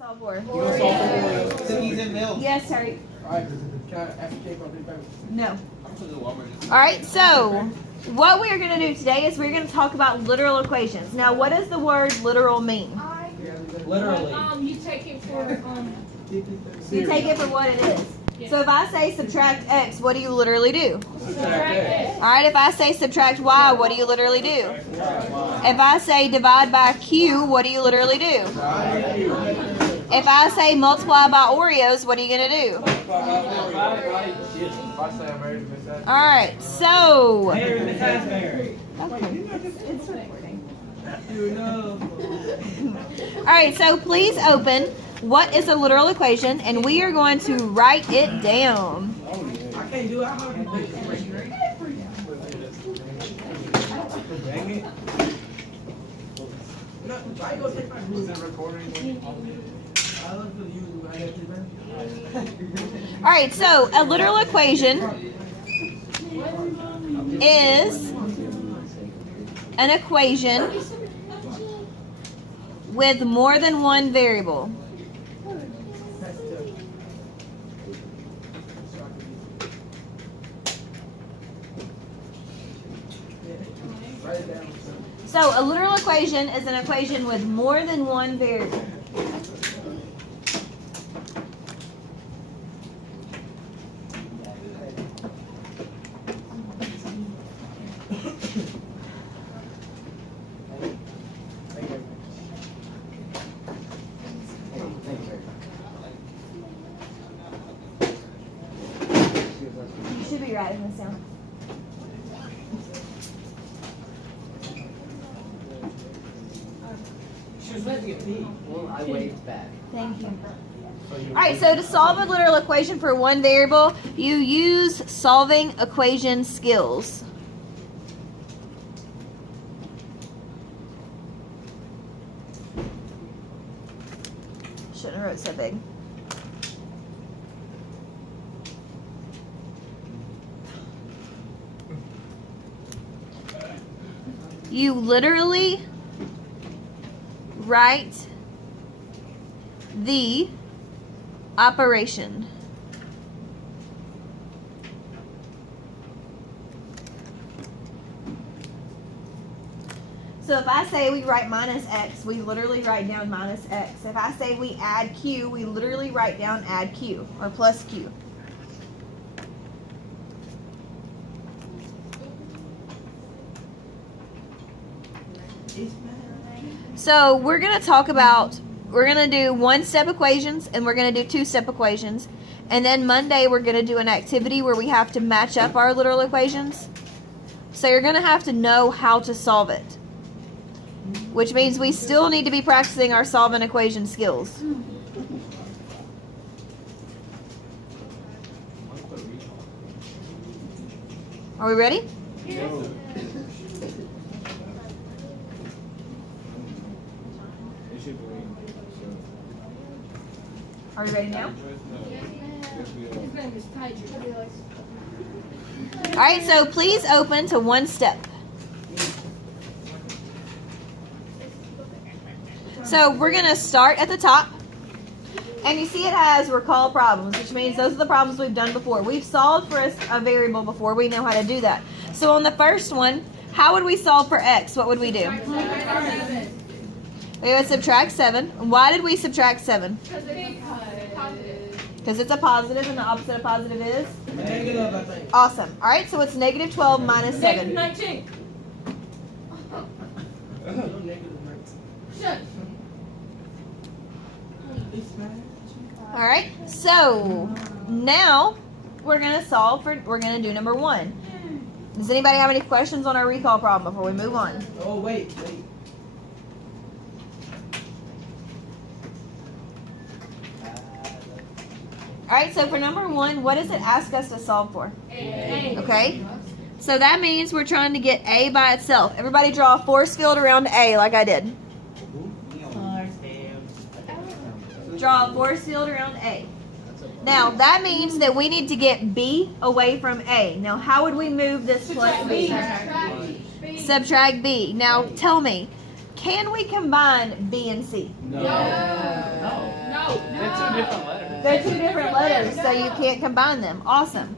solve for? Oreos. Cookies and milk. Yes, Terry. Alright, can I ask you about this? No. Alright, so what we're going to do today is we're going to talk about literal equations. Now, what does the word literal mean? Literally. You take it for You take it for what it is. So if I say subtract x, what do you literally do? Alright, if I say subtract y, what do you literally do? If I say divide by q, what do you literally do? If I say multiply by Oreos, what are you going to do? Alright, so... It's recording. Alright, so please open what is a literal equation, and we are going to write it down. I can't do it. I'm not gonna Alright, so a literal equation is an equation with more than one variable. So a literal equation is an equation with more than one variable. You should be writing this down. Well, I waved back. Thank you. Alright, so to solve a literal equation for one variable, you use solving equation skills. Shouldn't have wrote so big. You literally write the operation. So if I say we write minus x, we literally write down minus x. If I say we add q, we literally write down add q or plus q. So we're going to talk about, we're going to do one-step equations and we're going to do two-step equations. And then Monday we're going to do an activity where we have to match up our literal equations. So you're going to have to know how to solve it. Which means we still need to be practicing our solving equation skills. Are we ready? Are we ready now? Alright, so please open to one step. So we're going to start at the top. And you see it has recall problems, which means those are the problems we've done before. We've solved for a variable before. We know how to do that. So on the first one, how would we solve for x? What would we do? We would subtract 7. Why did we subtract 7? Because it's a positive, and the opposite of positive is? Negative, I think. Awesome. All right, so it's negative 12 minus 7. -19. Shut. All right, so now we're going to solve for, we're going to do number 1. Does anybody have any questions on our recall problem before we move on? Oh, wait. All right, so for number 1, what does it ask us to solve for? A. Okay, so that means we're trying to get A by itself. Everybody draw a force field around A like I did. Draw a force field around A. Now, that means that we need to get B away from A. Now, how would we move this plus B? Subtract B. Now, tell me, can we combine B and C? No. No. They're two different letters, so you can't combine them. Awesome.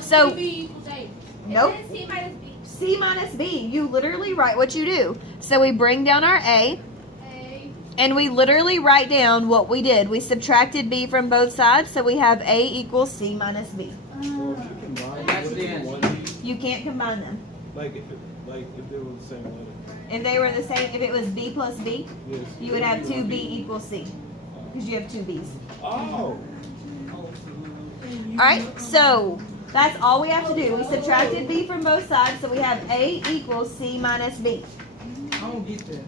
So- B equals A. Nope. C minus B. C minus B. You literally write what you do. So we bring down our A, A. and we literally write down what we did. We subtracted B from both sides, so we have A equals C minus B. That's the answer. You can't combine them. Like if they were the same letter. If they were the same, if it was B plus B, Yes. you would have 2B equals C. Because you have two B's. Oh. Alright, so that's all we have to do. We subtracted B from both sides, so we have A equals C minus B. I don't get that.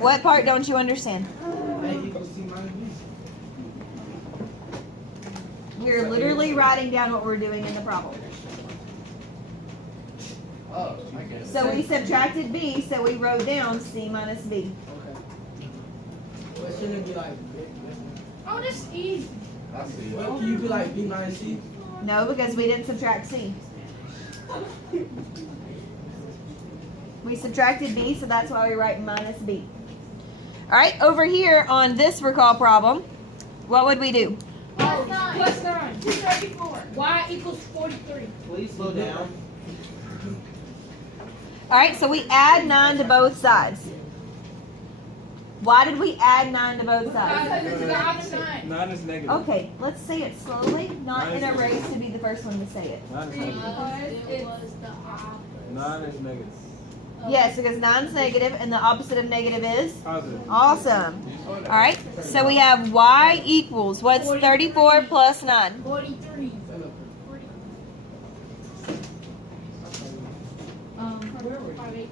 What part don't you understand? A equals C minus B. We're literally writing down what we're doing in the problem. Oh, I get it. So we subtracted B, so we wrote down C minus B. Okay. Well, shouldn't it be like, Oh, that's easy. I see it. well, can you be like B minus C? No, because we didn't subtract C. We subtracted B, so that's why we write minus B. Alright, over here on this recall problem, what would we do? Plus 9. Plus 9. 234. Y equals 43. Please slow down. Alright, so we add 9 to both sides. Why did we add 9 to both sides? Because it's the opposite. 9 is negative. Okay, let's say it slowly, not in a race to be the first one to say it. 9 is negative. It was the opposite. 9 is negative. Yes, because 9 is negative, and the opposite of negative is? Positive. Awesome. Alright, so we have Y equals, what's 34 plus 9? 43. Where were you?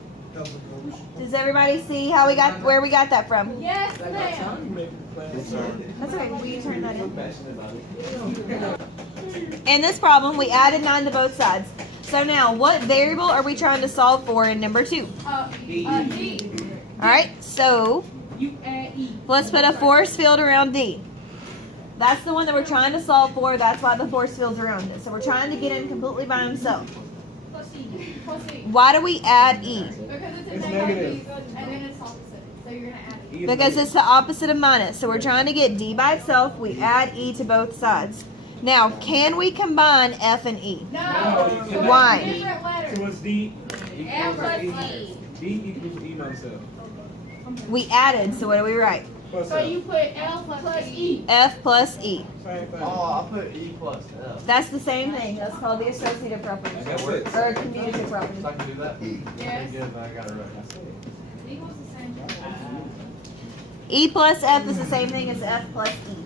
Does everybody see how we got, where we got that from? Yes, Like ma'am. time? You make me plan. Sorry. That's okay, will you turn that I'm in? passionate about it. In this problem, we added 9 to both sides. So now, what variable are we trying to solve for in number 2? D. D. Alright, so You add E. let's put a force field around D. That's the one that we're trying to solve for, that's why the force field's around it. So we're trying to get him completely by himself. Plus E. Plus E. Why do we add E? Because it's a It's negative, negative. and then it's opposite. So you're gonna add it. E is Because negative. it's the opposite of minus. So we're trying to get D by itself, we add E to both sides. Now, can we combine F and E? No. Why? Different letters. So what's D? F plus E. D equals E minus F. We added, so what do we write? Plus So F. you put L plus E. F plus E. Same thing. Oh, I'll put E plus F. That's the same thing. That's called the associative property. That's it. Or a commutative property. So I can do that? Yes. Good, I got it right. Equals the same. E plus F is the same thing as F plus E.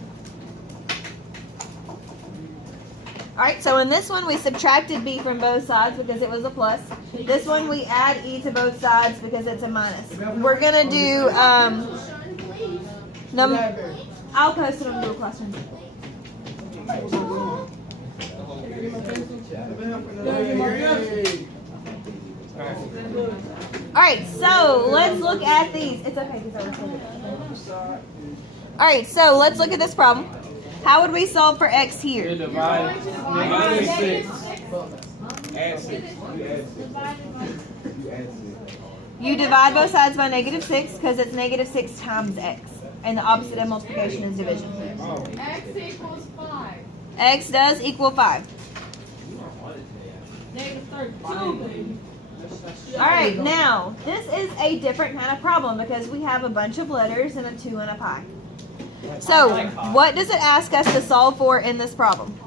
Alright, so in this one we subtracted B from both sides because it was a plus. This one we add E to both sides because it's a minus. We're gonna do, I'll post it on Google Classroom. Alright, so let's look at these. It's okay because I was Alright, so let's look at this problem. How would we solve for X You here? divide minus 6. Add 6. You add 6. You add 6. You divide both sides by negative 6 because it's negative 6 times X. And the opposite of multiplication is division. Oh. X equals 5. X does equal 5. Negative 32, baby. Alright, now, this is a different kind of problem because we have a bunch of letters and a 2 and a pi. So, what does it ask us to solve for in this problem?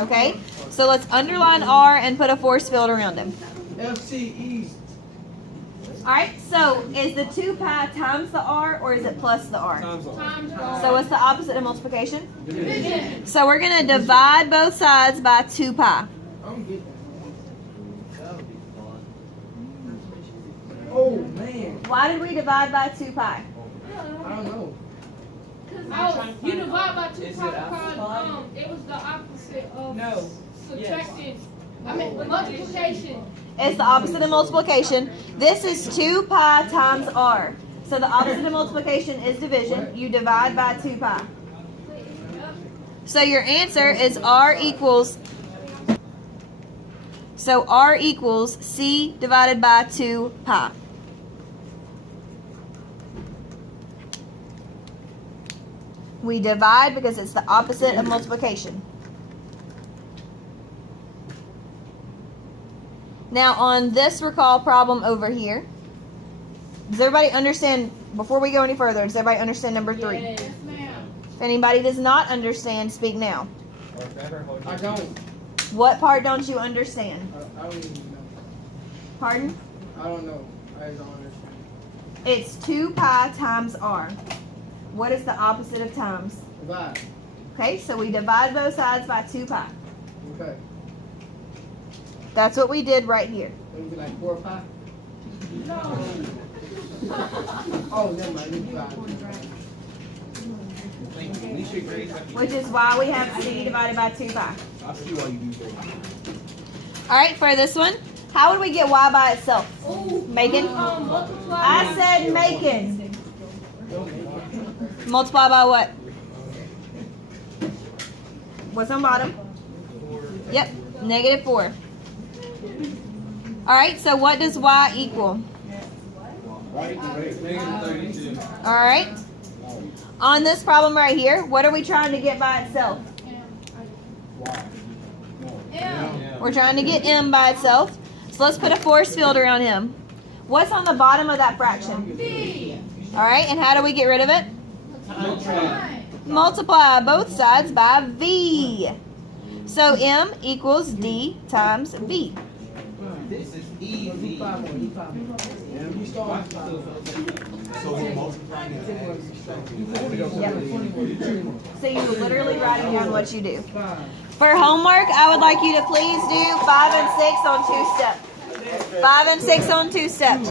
Okay, so let's underline R and put a force field around him. FCE. Alright, so is the 2 pi times the R or is it plus the R? Times all. Times So what's the opposite of multiplication? division. So we're going to divide both sides by 2 pi. I don't get that. That would be fun. Oh, man. Why did we divide by 2 pi? I don't know. Oh, you divide by 2 Is it because it was the opposite of subtracting. I mean, multiplication. It's the opposite of multiplication. This is 2 pi times R. So the opposite of multiplication is division. You divide by 2 pi. So your answer is R equals, so R equals C divided by 2 pi. We divide because it's the opposite of multiplication. Now on this recall problem over here, does everybody understand, before we go any further, does everybody understand number 3? Yes. Yes, ma'am. If anybody does not understand, speak now. I don't. What part don't you understand? I don't even know. Pardon? I don't know. I don't understand. It's 2 pi times r. What is the opposite of times? Divide. Okay, so we divide both sides by 2 pi. Okay. That's what we did right here. It would be like 4 or 5. No. Oh, never mind. It's 5. Which is why we have c divided by 2 pi. I see why you do that. Alright, for this one, how would we get y by itself? Ooh. Macon? Multiply. I said Macon. Multiply by what? What's on bottom? Yep, -4. Alright, so what does y equal? -32. Alright. On this problem right here, what are we trying to get by itself? M. We're trying to get m by itself. So let's put a force field around him. What's on the bottom of that fraction? B. Alright, and how do we get rid of it? Fine. Multiply both sides by v. So m equals d times v. This is You easy. 5 more. You 5 more. You start with 5 more. So we multiply You take one, you start. So you're literally writing down what you do. 5. For homework, I would like you to please do 5 and 6 on 2 steps. 5 and 6 on 2 steps.